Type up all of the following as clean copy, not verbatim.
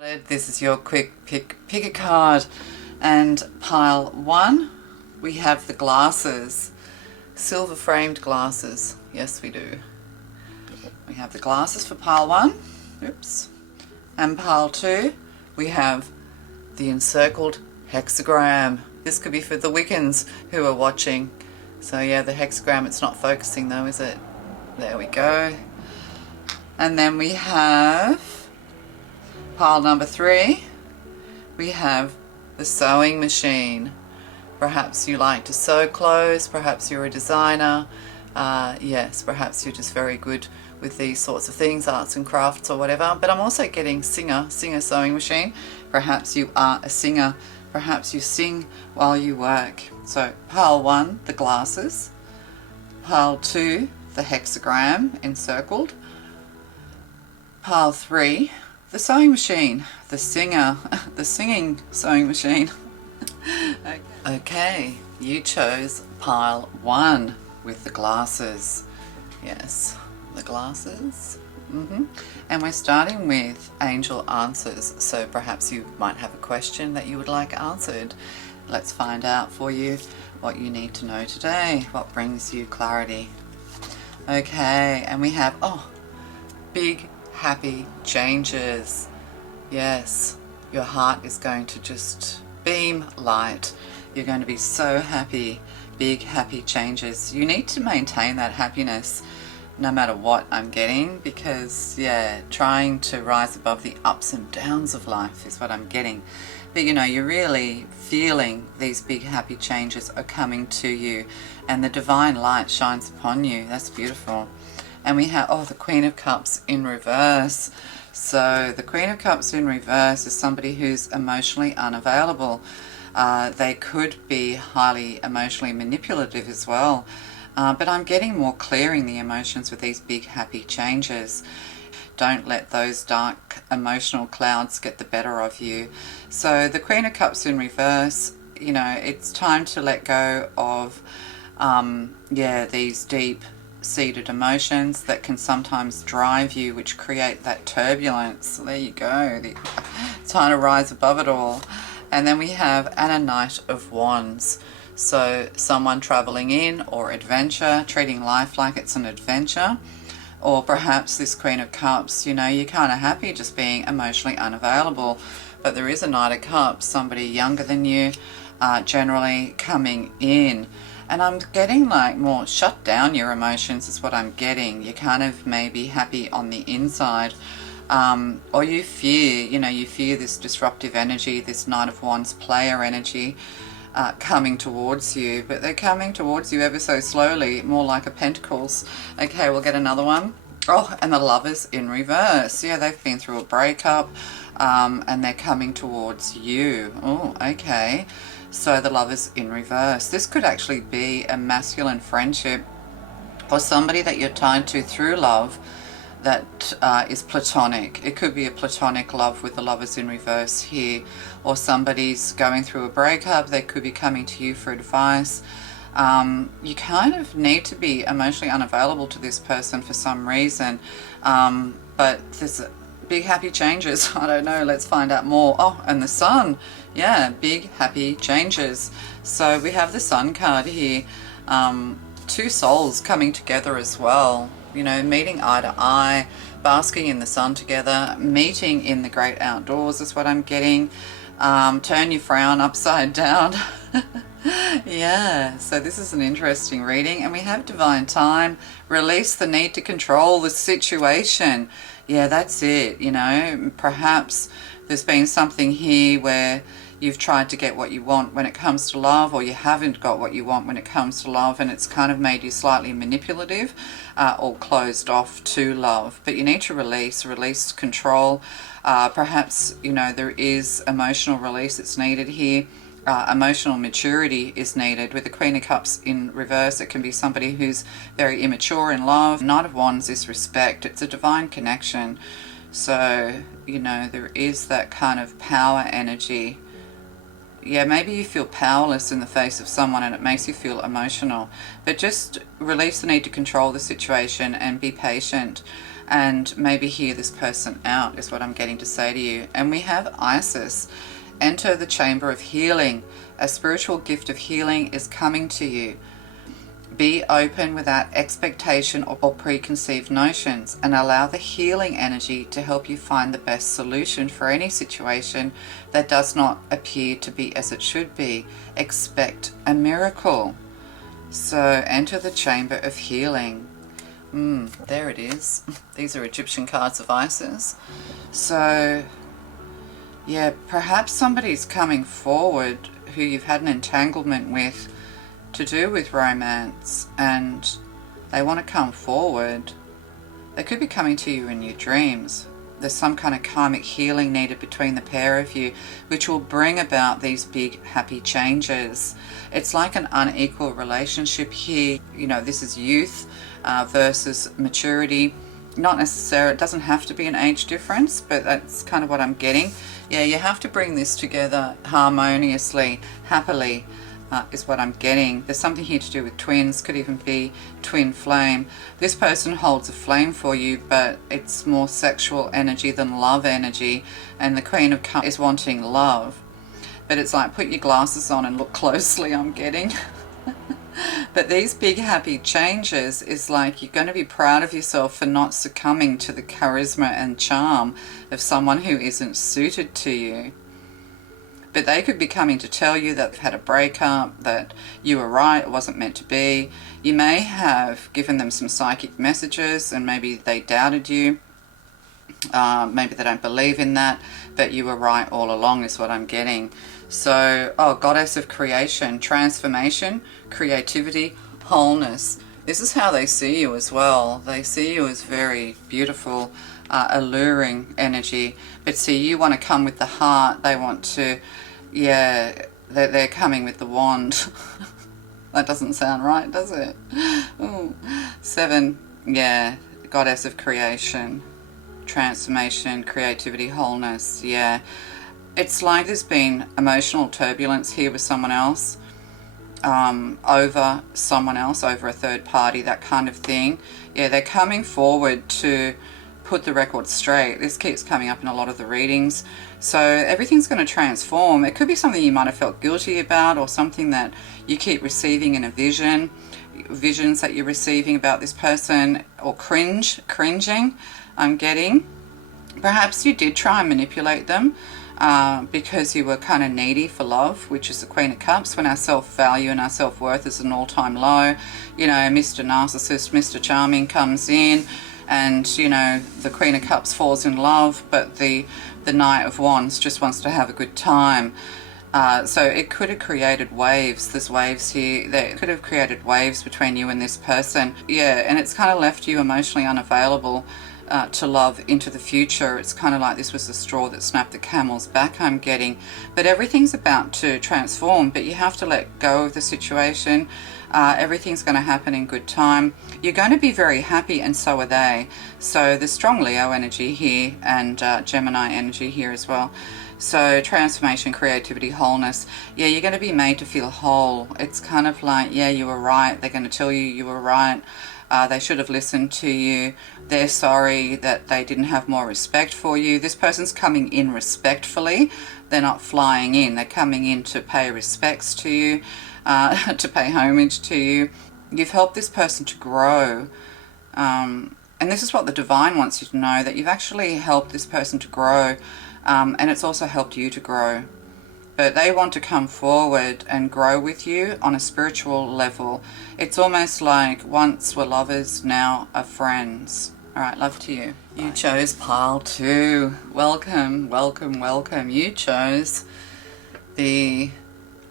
This is your quick pick a card, and pile 1 we have the glasses, silver framed glasses. Yes, we do. We have the glasses for pile 1. Oops. And pile 2 we have the encircled hexagram. This could be for the Wiccans who are watching. So yeah, the hexagram, it's not focusing though, is it? There we go. And then we have pile number 3. We have the sewing machine. Perhaps you like to sew clothes, perhaps you're a designer. Yes, perhaps you're just very good with these sorts of things, arts and crafts or whatever. But I'm also getting singer sewing machine. Perhaps you are a singer. Perhaps you sing while you work. So pile 1, the glasses. Pile 2, the hexagram encircled. Pile 3, the sewing machine, the singer, the singing sewing machine. Okay, you chose pile 1 with the glasses. Yes, the glasses. And we're starting with angel answers. So perhaps you might have a question that you would like answered. Let's find out for you what you need to know today, what brings you clarity. Okay, and we have, big happy changes. Yes, your heart is going to just beam light. You're going to be so happy. Big happy changes. You need to maintain that happiness no matter what I'm getting, because trying to rise above the ups and downs of life is what I'm getting. But you're really feeling these big happy changes are coming to you, and the divine light shines upon you. That's beautiful. And we have, the Queen of Cups in reverse. So the Queen of Cups in reverse is somebody who's emotionally unavailable. They could be highly emotionally manipulative as well. But I'm getting more clearing the emotions with these big happy changes. Don't let those dark emotional clouds get the better of you. So the Queen of Cups in reverse, it's time to let go of these deep seated emotions that can sometimes drive you, which create that turbulence. There you go. It's time to rise above it all. And then we have a Knight of Wands. So someone traveling in, or adventure, treating life like it's an adventure. Or perhaps this Queen of Cups, you're kind of happy just being emotionally unavailable. But there is a Knight of Cups, somebody younger than you, generally coming in. And I'm getting like more shut down your emotions is what I'm getting. You're kind of maybe happy on the inside. Or you fear this disruptive energy, this Knight of Wands player energy coming towards you. But they're coming towards you ever so slowly, more like a Pentacles. Okay, we'll get another one. And the Lovers in reverse. Yeah, they've been through a breakup and they're coming towards you. Oh, okay. So the Lovers in reverse. This could actually be a masculine friendship or somebody that you're tied to through love that is platonic. It could be a platonic love with the Lovers in reverse here, or somebody's going through a breakup. They could be coming to you for advice. You kind of need to be emotionally unavailable to this person for some reason, but there's big happy changes. I don't know, let's find out more. And the Sun. Yeah, big happy changes. So we have the Sun card here. Two souls coming together as well, meeting eye to eye, basking in the sun together, meeting in the great outdoors is what I'm getting. Turn your frown upside down. Yeah, so this is an interesting reading. And we have divine time, release the need to control the situation. Yeah, that's it. Perhaps there's been something here where you've tried to get what you want when it comes to love, or you haven't got what you want when it comes to love, and it's kind of made you slightly manipulative or closed off to love. But you need to release control. Perhaps, there is emotional release that's needed here. Emotional maturity is needed. With the Queen of Cups in reverse, it can be somebody who's very immature in love. Knight of Wands is respect. It's a divine connection. So, there is that kind of power energy. Yeah, maybe you feel powerless in the face of someone and it makes you feel emotional. But just release the need to control the situation and be patient. and maybe hear this person out is what I'm getting to say to you. And we have Isis. Enter the chamber of healing. A spiritual gift of healing is coming to you. Be open without expectation or preconceived notions, and allow the healing energy to help you find the best solution for any situation that does not appear to be as it should be. Expect a miracle. So enter the chamber of healing. There it is. These are Egyptian cards of Isis. So yeah, perhaps somebody's coming forward who you've had an entanglement with to do with romance, and they want to come forward. They could be coming to you in your dreams. There's some kind of karmic healing needed between the pair of you, which will bring about these big happy changes. It's like an unequal relationship here. You know, this is youth versus maturity. Not necessarily, it doesn't have to be an age difference, but that's kind of what I'm getting. Yeah, you have to bring this together harmoniously, happily, is what I'm getting. There's something here to do with twins, could even be twin flame. This person holds a flame for you, but it's more sexual energy than love energy, and the Queen of Cups is wanting love. But it's like, put your glasses on and look closely, I'm getting. But these big happy changes is like, you're going to be proud of yourself for not succumbing to the charisma and charm of someone who isn't suited to you. But they could be coming to tell you that they've had a breakup, that you were right, it wasn't meant to be. You may have given them some psychic messages and maybe they doubted you. Maybe they don't believe in that, but you were right all along is what I'm getting. So, goddess of creation, transformation, creativity, wholeness. This is how they see you as well. They see you as very beautiful, alluring energy. But see, you want to come with the heart. They want to, yeah, they're coming with the wand. That doesn't sound right, does it? Ooh. 7, yeah, goddess of creation, transformation, creativity, wholeness, yeah. It's like there's been emotional turbulence here with someone else, over someone else, over a third party, that kind of thing. Yeah, they're coming forward to put the record straight. This keeps coming up in a lot of the readings. So everything's going to transform. It could be something you might have felt guilty about, or something that you keep receiving in a vision, visions that you're receiving about this person, or cringing, I'm getting. Perhaps you did try and manipulate them because you were kind of needy for love, which is the Queen of Cups, when our self-value and our self-worth is an all-time low. You know, Mr. Narcissist, Mr. Charming comes in, and, you know, the Queen of Cups falls in love, but the Knight of Wands just wants to have a good time. So it could have created waves. There's waves here. That could have created waves between you and this person. Yeah, and it's kind of left you emotionally unavailable to love into the future. It's kind of like this was the straw that snapped the camel's back, I'm getting. But everything's about to transform, but you have to let go of the situation. Everything's going to happen in good time. You're going to be very happy, and so are they. So the strong Leo energy here, and Gemini energy here as well. So transformation, creativity, wholeness. Yeah, you're going to be made to feel whole. It's kind of like, yeah, you were right. They're going to tell you you were right. They should have listened to you. They're sorry that they didn't have more respect for you. This person's coming in respectfully. They're not flying in. They're coming in to pay respects to you, to pay homage to you. You've helped this person to grow. And this is what the divine wants you to know, that you've actually helped this person to grow. And it's also helped you to grow. But they want to come forward and grow with you on a spiritual level. It's almost like once were lovers, now are friends. All right, love to you. You chose pile 2. Welcome, welcome, welcome. You chose I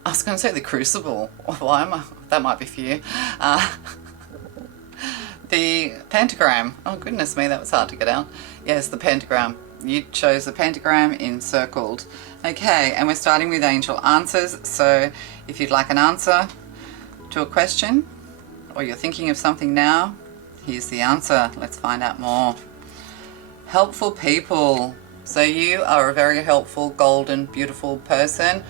was going to say the Crucible. Why am I? That might be for you. The Pentagram. Oh, goodness me, that was hard to get out. Yes, the Pentagram. You chose the Pentagram encircled. Okay, and we're starting with angel answers. So if you'd like an answer to a question, or you're thinking of something now, here's the answer. Let's find out more. Helpful people. So you are a very helpful, golden, beautiful person.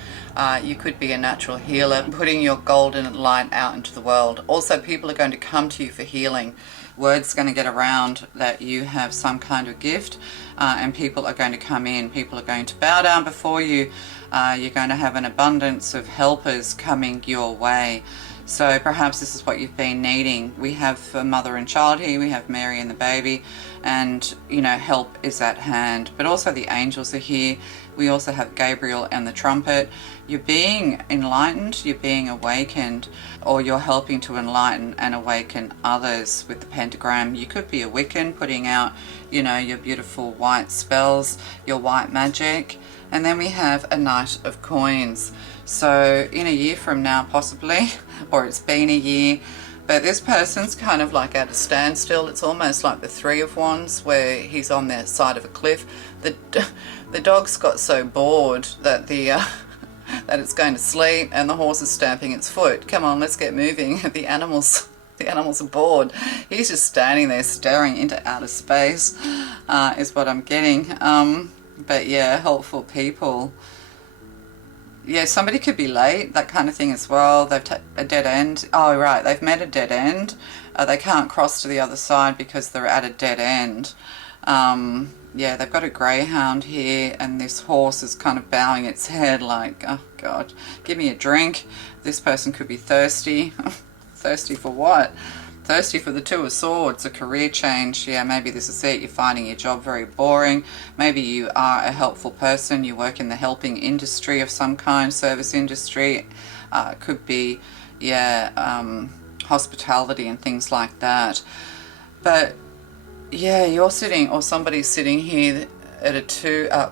You could be a natural healer, putting your golden light out into the world. Also, people are going to come to you for healing. word's going to get around that you have some kind of gift, and people are going to come in, people are going to bow down before you. You're going to have an abundance of helpers coming your way. So perhaps this is what you've been needing. We have a mother and child here, we have Mary and the baby, and you know, help is at hand. But also the angels are here. We also have Gabriel and the trumpet. You're being enlightened, you're being awakened, or you're helping to enlighten and awaken others with the pentagram. You could be a Wiccan putting out, you know, your beautiful white spells, your white magic. And then we have a Knight of Coins. So in a year from now possibly, or it's been a year, but this person's kind of like at a standstill. It's almost like the Three of Wands where he's on the side of a cliff. The dog's got so bored that that it's going to sleep, and the horse is stamping its foot. Come on, let's get moving. The animals are bored. He's just standing there staring into outer space, is what I'm getting. But yeah, helpful people. Yeah, somebody could be late, that kind of thing as well. They've a dead end. Oh, right, they've met a dead end. They can't cross to the other side because they're at a dead end. Yeah, they've got a greyhound here, and this horse is kind of bowing its head like, oh God, give me a drink. This person could be thirsty. Thirsty for what? Thirsty for the Two of Swords, a career change. Yeah, maybe this is it. You're finding your job very boring. Maybe you are a helpful person. You work in the helping industry of some kind, service industry. Could be, yeah, hospitality and things like that. But yeah, you're sitting, or somebody's sitting here at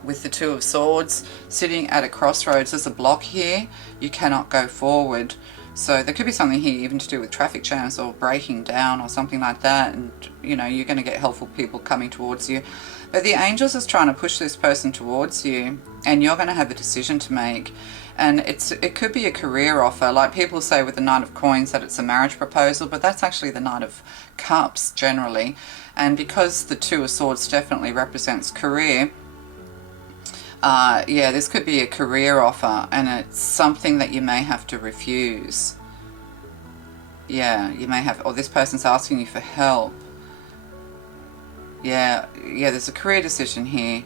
with the Two of Swords, sitting at a crossroads. There's a block here. You cannot go forward. So there could be something here even to do with traffic jams or breaking down or something like that, and you know, you're going to get helpful people coming towards you. But the angels is trying to push this person towards you, and you're going to have a decision to make. And it could be a career offer. Like people say with the Knight of Coins that it's a marriage proposal, but that's actually the Knight of Cups generally. And because the Two of Swords definitely represents career, yeah, this could be a career offer, and it's something that you may have to refuse. Yeah, you may have, or this person's asking you for help. Yeah, there's a career decision here.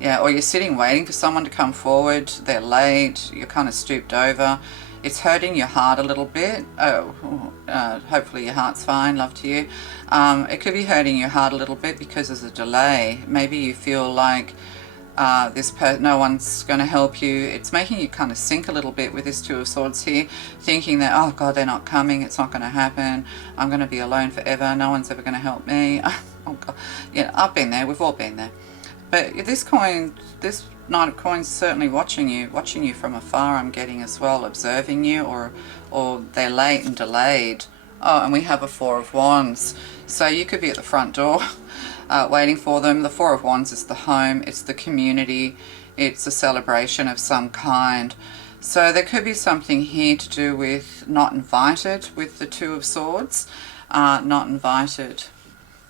Yeah, or you're sitting waiting for someone to come forward. They're late. You're kind of stooped over. It's hurting your heart a little bit. Hopefully your heart's fine. Love to you. It could be hurting your heart a little bit because there's a delay. Maybe you feel like no one's going to help you. It's making you kind of sink a little bit with this Two of Swords here, thinking that, oh God, they're not coming, it's not going to happen, I'm going to be alone forever, no one's ever going to help me. Oh God. Yeah, I've been there, we've all been there. But this Knight of Coins is certainly watching you from afar, I'm getting as well, observing you, or they're late and delayed. Oh, and we have a Four of Wands. So you could be at the front door waiting for them. The Four of Wands is the home, it's the community, it's a celebration of some kind. So there could be something here to do with not invited with the Two of Swords, not invited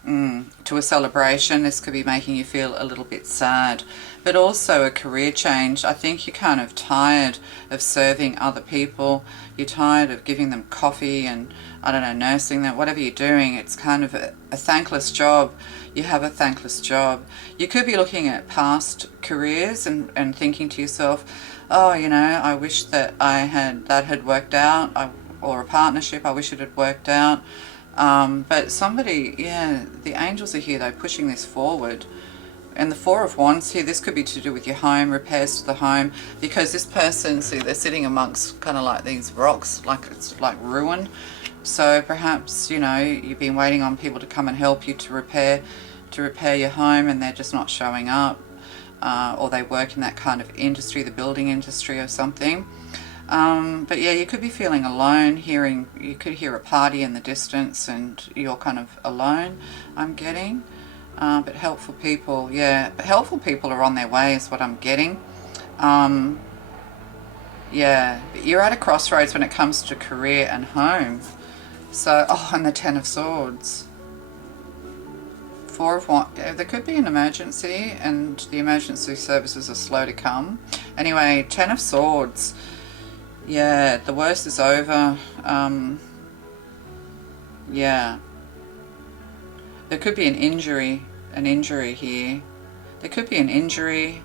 to a celebration. This could be making you feel a little bit sad, but also a career change. I think you're kind of tired of serving other people. You're tired of giving them coffee and, I don't know, nursing them, whatever you're doing. It's kind of a thankless job. You have a thankless job. You could be looking at past careers and thinking to yourself, oh, you know, I wish that that had worked out, or a partnership, I wish it had worked out. But somebody, yeah, the angels are here though, pushing this forward. And the Four of Wands here, this could be to do with your home, repairs to the home, because this person, see, they're sitting amongst kind of like these rocks, like it's like ruin. So perhaps, you know, you've been waiting on people to come and help you to repair your home, and they're just not showing up, or they work in that kind of industry, the building industry or something. But yeah, you could be feeling alone, you could hear a party in the distance and you're kind of alone, I'm getting. But helpful people, yeah, helpful people are on their way is what I'm getting. Yeah, but you're at a crossroads when it comes to career and home. So, oh, and the Ten of Swords. Four of Wands, there could be an emergency and the emergency services are slow to come. Anyway, Ten of Swords. Yeah, the worst is over. Yeah. There could be an injury here. There could be an injury,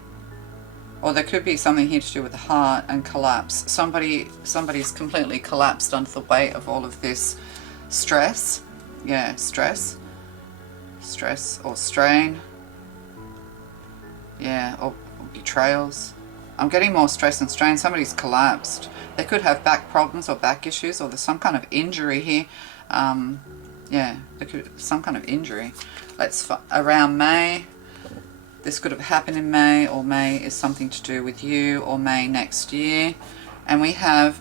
or there could be something here to do with the heart and collapse. Somebody's completely collapsed under the weight of all of this stress. Yeah, stress or strain. Yeah, or betrayals. I'm getting more stress and strain. Somebody's collapsed. They could have back problems or back issues, or there's some kind of injury here. Yeah, there could some kind of injury. Around May. This could have happened in May, or May is something to do with you, or May next year. And we have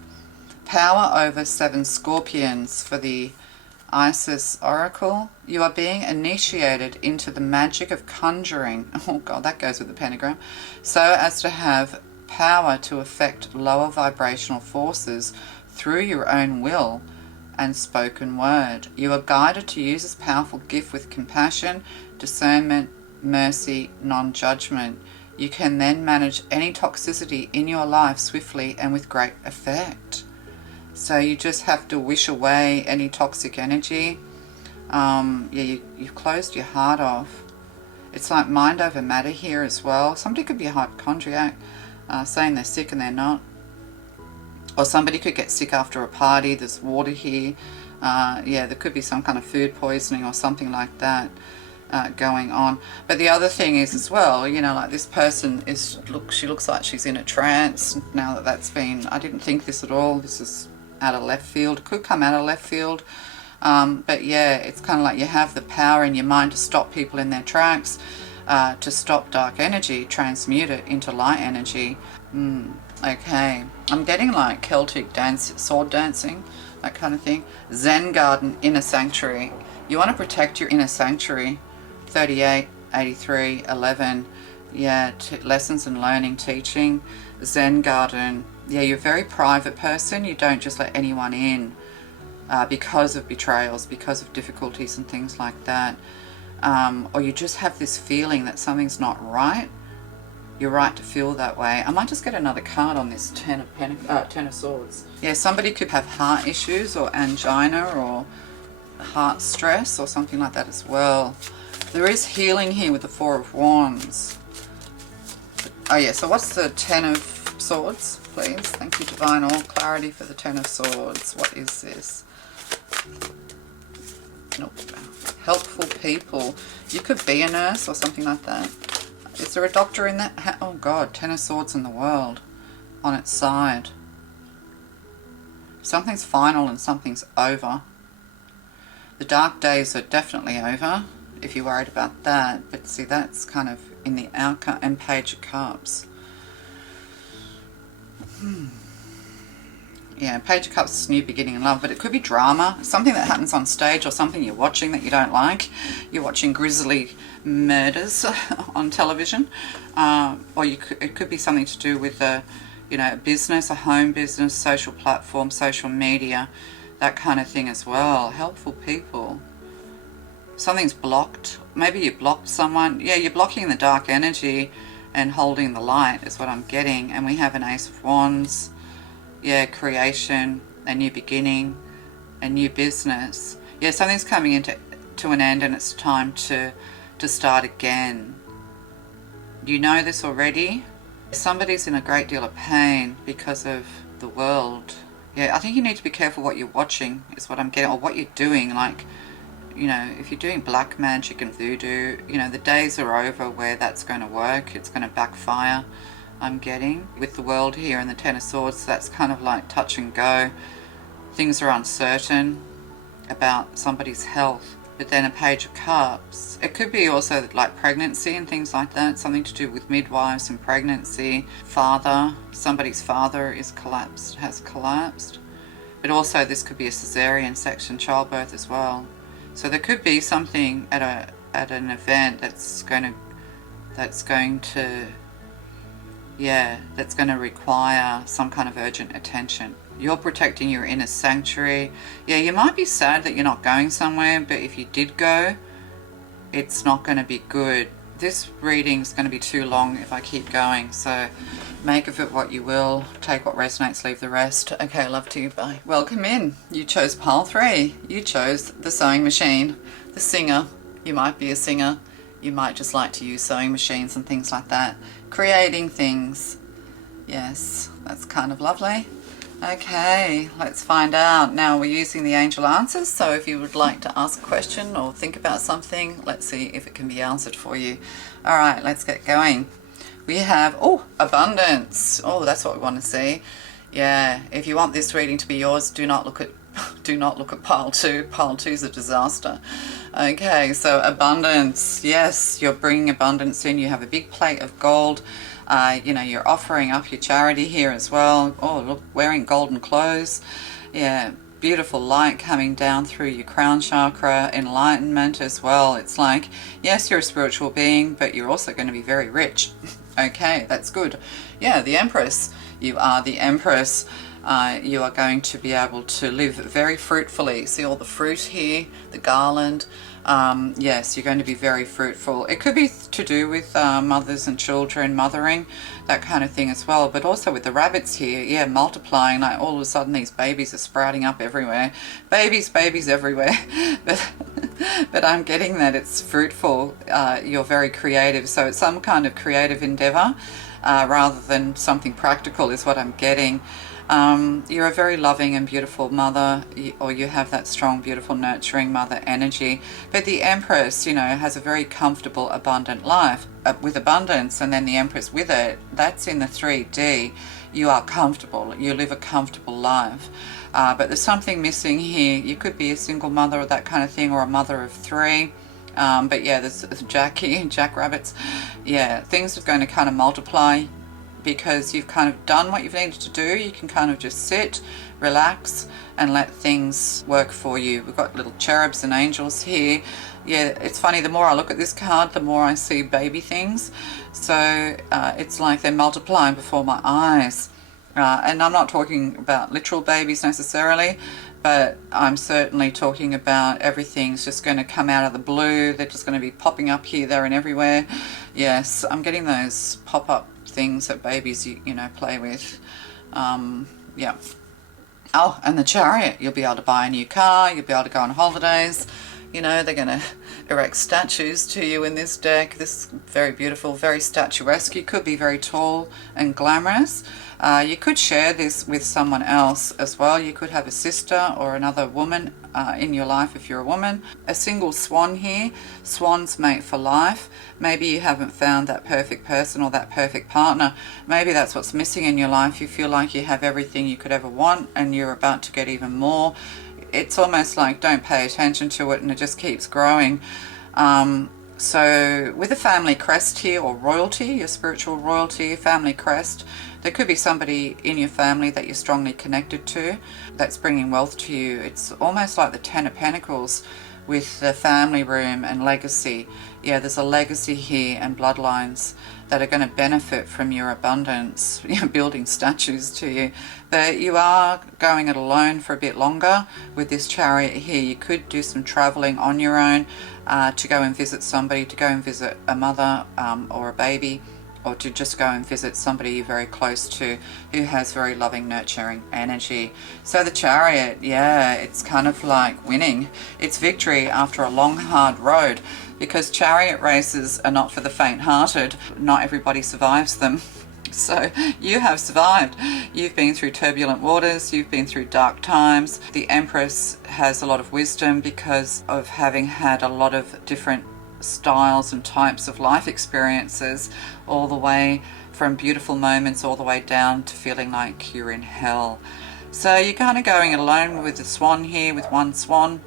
power over 7 scorpions for the Isis Oracle. You are being initiated into the magic of conjuring. Oh God, that goes with the pentagram. So as to have power to affect lower vibrational forces through your own will and spoken word. You are guided to use this powerful gift with compassion, discernment, mercy, non-judgment. You can then manage any toxicity in your life swiftly and with great effect. So you just have to wish away any toxic energy. You've closed your heart off. It's like mind over matter here as well. Somebody could be a hypochondriac, saying they're sick and they're not. Or somebody could get sick after a party. There's water here. There could be some kind of food poisoning or something like that going on. But the other thing is as well, like this person she looks like she's in a trance now that's been, I didn't think this at all. This is out of left field. It could come out of left field. But yeah, it's kind of like you have the power in your mind to stop people in their tracks, to stop dark energy, transmute it into light energy. Okay, I'm getting like Celtic dance, sword dancing, that kind of thing. Zen garden, inner sanctuary. You want to protect your inner sanctuary. 38, 83, 11. Yeah, lessons and learning, teaching. Zen garden. Yeah, you're a very private person. You don't just let anyone in because of betrayals, because of difficulties and things like that. Or you just have this feeling that something's not right. You're right to feel that way. I might just get another card on this Ten of Swords. Yeah, somebody could have heart issues or angina or heart stress or something like that as well. There is healing here with the Four of Wands. Oh yeah, so what's the Ten of Swords, please? Thank you, Divine. All clarity for the Ten of Swords. What is this? Nope. Helpful people. You could be a nurse or something like that. Is there a doctor in that? Oh God, Ten of Swords in the world on its side. Something's final and something's over. The dark days are definitely over, if you're worried about that. But see, that's kind of in the outcome. And Page of Cups. Yeah, Page of Cups is new beginning in love, but it could be drama, something that happens on stage or something you're watching that you don't like. You're watching grisly murders on television, or it could be something to do with a business, a home business, social platform, social media, that kind of thing as well. Helpful people. Something's blocked. Maybe you blocked someone. Yeah, you're blocking the dark energy and holding the light is what I'm getting. And we have an Ace of Wands. Yeah, creation, a new beginning, a new business. Yeah, something's coming to an end and it's time to start again. You know this already. Somebody's in a great deal of pain because of the world. Yeah, I think you need to be careful what you're watching is what I'm getting, or what you're doing. Like, if you're doing black magic and voodoo, the days are over where that's going to work. It's going to backfire. I'm getting with the world here and the Ten of Swords, that's kind of like touch and go. Things are uncertain about somebody's health. But then a Page of Cups, it could be also like pregnancy and things like that, something to do with midwives and pregnancy. Father, somebody's father has collapsed. But also this could be a cesarean section, childbirth as well. So there could be something at an event that's going to require some kind of urgent attention. You're protecting your inner sanctuary. Yeah, you might be sad that you're not going somewhere, but if you did go, it's not going to be good. This reading's going to be too long if I keep going, so make of it what you will. Take what resonates, leave the rest. Okay, love to you, bye. Welcome in. You chose pile 3. You chose the sewing machine, the singer, You might be a singer. You might just like to use sewing machines and things like that. Creating things. Yes, that's kind of lovely. Okay, let's find out. Now we're using the angel answers, so if you would like to ask a question or think about something, let's see if it can be answered for you. All right, let's get going. We have, oh, abundance. Oh, that's what we want to see. Yeah, if you want this reading to be yours, do not look at pile 2. Pile 2 is a disaster. Okay, so abundance. Yes, you're bringing abundance in. You have a big plate of gold. You know, you're offering up your charity here as well. Oh, look, wearing golden clothes. Yeah, beautiful light coming down through your crown chakra, enlightenment as well. It's like, yes, you're a spiritual being, but you're also going to be very rich. Okay, that's good. Yeah, the Empress. You are the Empress. You are going to be able to live very fruitfully. See all the fruit here, the garland. Yes, you're going to be very fruitful. It could be to do with mothers and children, mothering, that kind of thing as well. But also with the rabbits here, yeah, multiplying. Like all of a sudden these babies are sprouting up everywhere. Babies everywhere. But I'm getting that it's fruitful. You're very creative. So it's some kind of creative endeavor rather than something practical is what I'm getting. You're a very loving and beautiful mother, or you have that strong, beautiful, nurturing mother energy. But the Empress, you know, has a very comfortable, abundant life with abundance, and then the Empress with it. That's in the 3D. You are comfortable. You live a comfortable life. But there's something missing here. You could be a single mother or that kind of thing, or a mother of 3. But yeah, there's jackrabbits. Yeah, things are going to kind of multiply, because you've kind of done what you've needed to do. You can kind of just sit, relax, and let things work for you. We've got little cherubs and angels here. Yeah, it's funny, the more I look at this card, the more I see baby things. So it's like they're multiplying before my eyes. And I'm not talking about literal babies necessarily, but I'm certainly talking about everything's just going to come out of the blue. They're just going to be popping up here, there, and everywhere. Yes, I'm getting those pop-up things that babies, you know, play with. Yeah. Oh, and the Chariot. You'll be able to buy a new car. You'll be able to go on holidays. You know, they're going to erect statues to you in this deck. This is very beautiful, very statuesque. You could be very tall and glamorous. You could share this with someone else as well. You could have a sister or another woman in your life if you're a woman. A single swan here. Swans mate for life. Maybe you haven't found that perfect person or that perfect partner. Maybe that's what's missing in your life. You feel like you have everything you could ever want and you're about to get even more. It's almost like don't pay attention to it and it just keeps growing. So with a family crest here, or royalty, your spiritual royalty, family crest, there could be somebody in your family that you're strongly connected to that's bringing wealth to you. It's almost like the 10 of Pentacles with the family room and legacy. Yeah, there's a legacy here and bloodlines that are going to benefit from your abundance, you know, building statues to you. But you are going it alone for a bit longer with this Chariot here. You could do some traveling on your own to go and visit somebody, to go and visit a mother or a baby, or to just go and visit somebody you're very close to who has very loving, nurturing energy. So the Chariot, yeah, it's kind of like winning. It's victory after a long, hard road, because chariot races are not for the faint-hearted. Not everybody survives them. So you have survived. You've been through turbulent waters. You've been through dark times. The Empress has a lot of wisdom because of having had a lot of different styles and types of life experiences, all the way from beautiful moments all the way down to feeling like you're in hell. So you're kind of going it alone with the swan here, with one swan.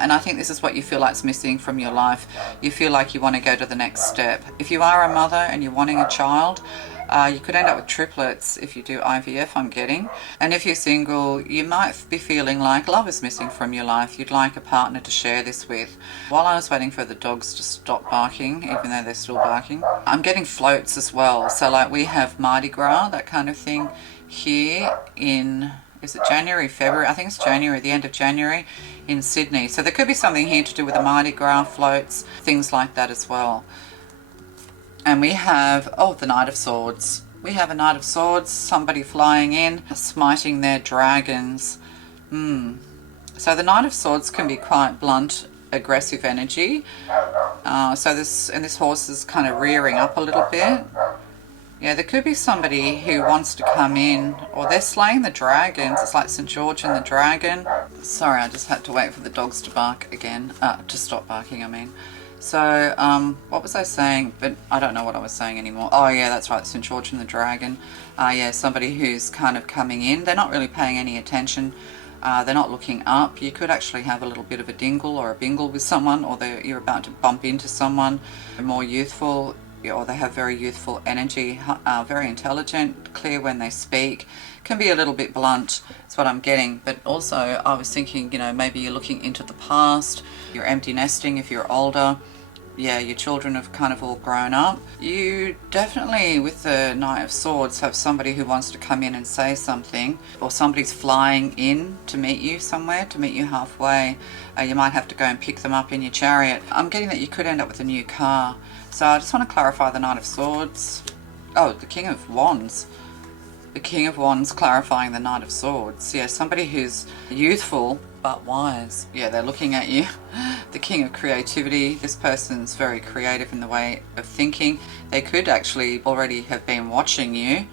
And I think this is what you feel like is missing from your life. You feel like you want to go to the next step. If you are a mother and you're wanting a child, you could end up with triplets if you do IVF, I'm getting. And if you're single, you might be feeling like love is missing from your life. You'd like a partner to share this with. While I was waiting for the dogs to stop barking, even though they're still barking, I'm getting floats as well. So like we have Mardi Gras, that kind of thing here in... is it January, February? I think it's January, the end of January in Sydney. So there could be something here to do with the Mardi Gras floats, things like that as well. And we have, oh, the Knight of Swords. We have a Knight of Swords, somebody flying in, smiting their dragons. So the Knight of Swords can be quite blunt aggressive energy. So this horse is kind of rearing up a little bit. Yeah, there could be somebody who wants to come in, or they're slaying the dragons. It's like St. George and the dragon. Sorry, I just had to wait for the dogs to bark again. To stop barking, I mean. So, what was I saying? But I don't know what I was saying anymore. Oh yeah, that's right, St. George and the dragon. Yeah, somebody who's kind of coming in. They're not really paying any attention. They're not looking up. You could actually have a little bit of a dingle or a bingle with someone, or you're about to bump into someone more youthful, or they have very youthful energy, very intelligent, clear when they speak, can be a little bit blunt. That's what I'm getting. But also I was thinking, you know, maybe you're looking into the past, you're empty nesting if you're older. Yeah, your children have kind of all grown up. You definitely, with the Knight of Swords, have somebody who wants to come in and say something, or somebody's flying in to meet you somewhere, to meet you halfway. You might have to go and pick them up in your chariot. I'm getting that you could end up with a new car. So I just want to clarify the Knight of Swords. Oh, the King of Wands. The King of Wands clarifying the Knight of Swords. Yeah, somebody who's youthful but wise. Yeah, they're looking at you. The King of Creativity. This person's very creative in the way of thinking. They could actually already have been watching you.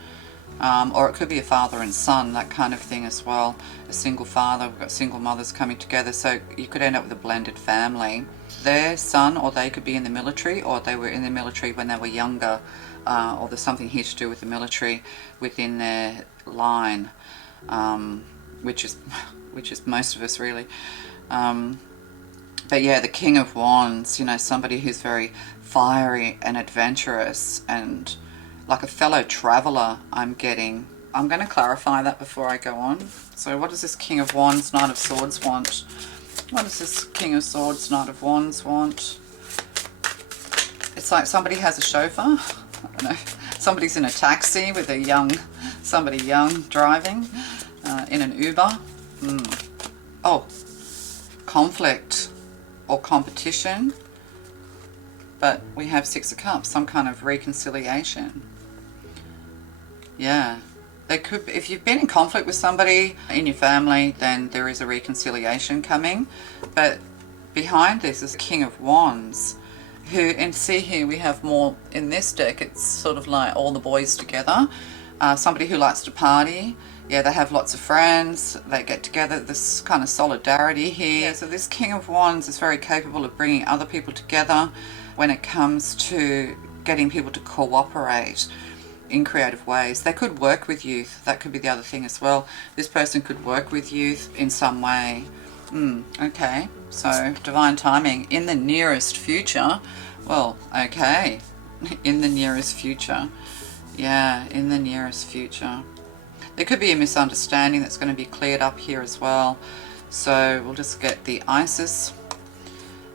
Or it could be a father and son, that kind of thing as well. A single father, we've got single mothers coming together. So you could end up with a blended family. Their son, or they could be in the military, or they were in the military when they were younger, or there's something here to do with the military within their line, which is most of us really. But yeah, the King of Wands, you know, somebody who's very fiery and adventurous and like a fellow traveler, I'm getting. I'm going to clarify that before I go on. So what does this King of Wands, Knight of Swords want? What does this King of Swords, Knight of Wands want? It's like somebody has a chauffeur. I don't know. Somebody's in a taxi with somebody young driving in an Uber. Oh, conflict or competition. But we have Six of Cups, some kind of reconciliation. Yeah. They could, if you've been in conflict with somebody in your family, then there is a reconciliation coming. But behind this is the King of Wands, who, and see here we have more in this deck, it's sort of like all the boys together. Somebody who likes to party. Yeah, they have lots of friends, they get together, this kind of solidarity here. So this King of Wands is very capable of bringing other people together when it comes to getting people to cooperate in creative ways. They could work with youth. That could be the other thing as well. This person could work with youth in some way. Okay, so divine timing in the nearest future. Well, okay, in the nearest future. Yeah, in the nearest future. There could be a misunderstanding that's going to be cleared up here as well. So we'll just get the Isis.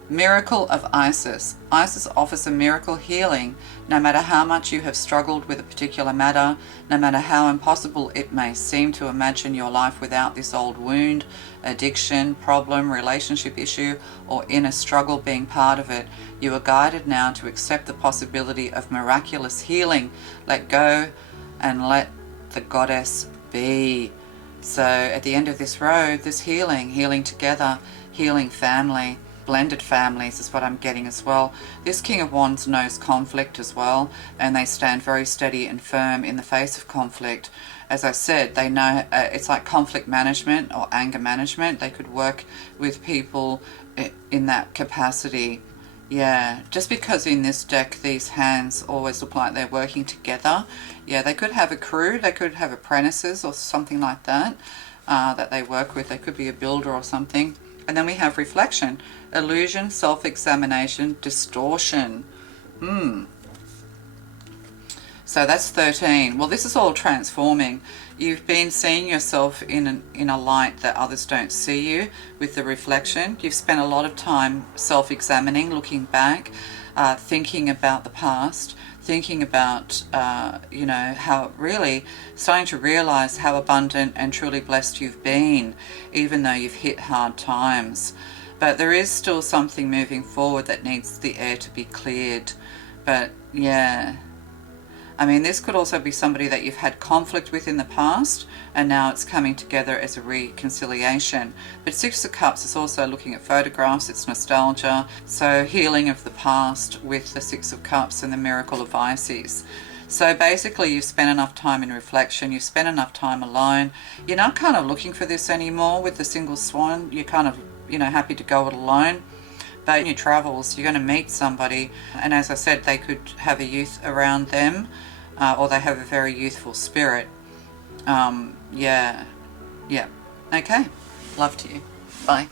Miracle of Isis. Isis offers a miracle healing. No matter how much you have struggled with a particular matter, no matter how impossible it may seem to imagine your life without this old wound, addiction, problem, relationship issue, or inner struggle being part of it, you are guided now to accept the possibility of miraculous healing. Let go and let the goddess be. So at the end of this road, there's healing together, healing family. Blended families is what I'm getting as well. This King of Wands knows conflict as well, and they stand very steady and firm in the face of conflict. As I said, they know it's like conflict management or anger management. They could work with people in that capacity. Yeah, just because in this deck these hands always look like they're working together. Yeah, they could have a crew, they could have apprentices or something like that that they work with. They could be a builder or something. And then we have reflection, illusion, self-examination, distortion. So that's 13. Well, this is all transforming. You've been seeing yourself in a light that others don't see you with the reflection. You've spent a lot of time self-examining, looking back, thinking about the past, thinking about, how really starting to realize how abundant and truly blessed you've been, even though you've hit hard times. But there is still something moving forward that needs the air to be cleared. But yeah, I mean, this could also be somebody that you've had conflict with in the past, and now it's coming together as a reconciliation. But Six of Cups is also looking at photographs, it's nostalgia, so healing of the past with the Six of Cups and the Miracle of Isis. So basically you've spent enough time in reflection, you've spent enough time alone, you're not kind of looking for this anymore with the single swan, you're kind of, you know, happy to go it alone. But in your travels, you're going to meet somebody, and as I said, they could have a youth around them, or they have a very youthful spirit. Yeah. Okay. Love to you. Bye.